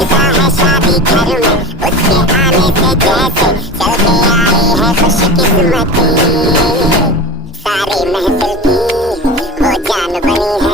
सजता है शादी घर में, उसके आने से जैसे चल के आई है खुशकिस्मती। सारी महफिल की वो जान बनी है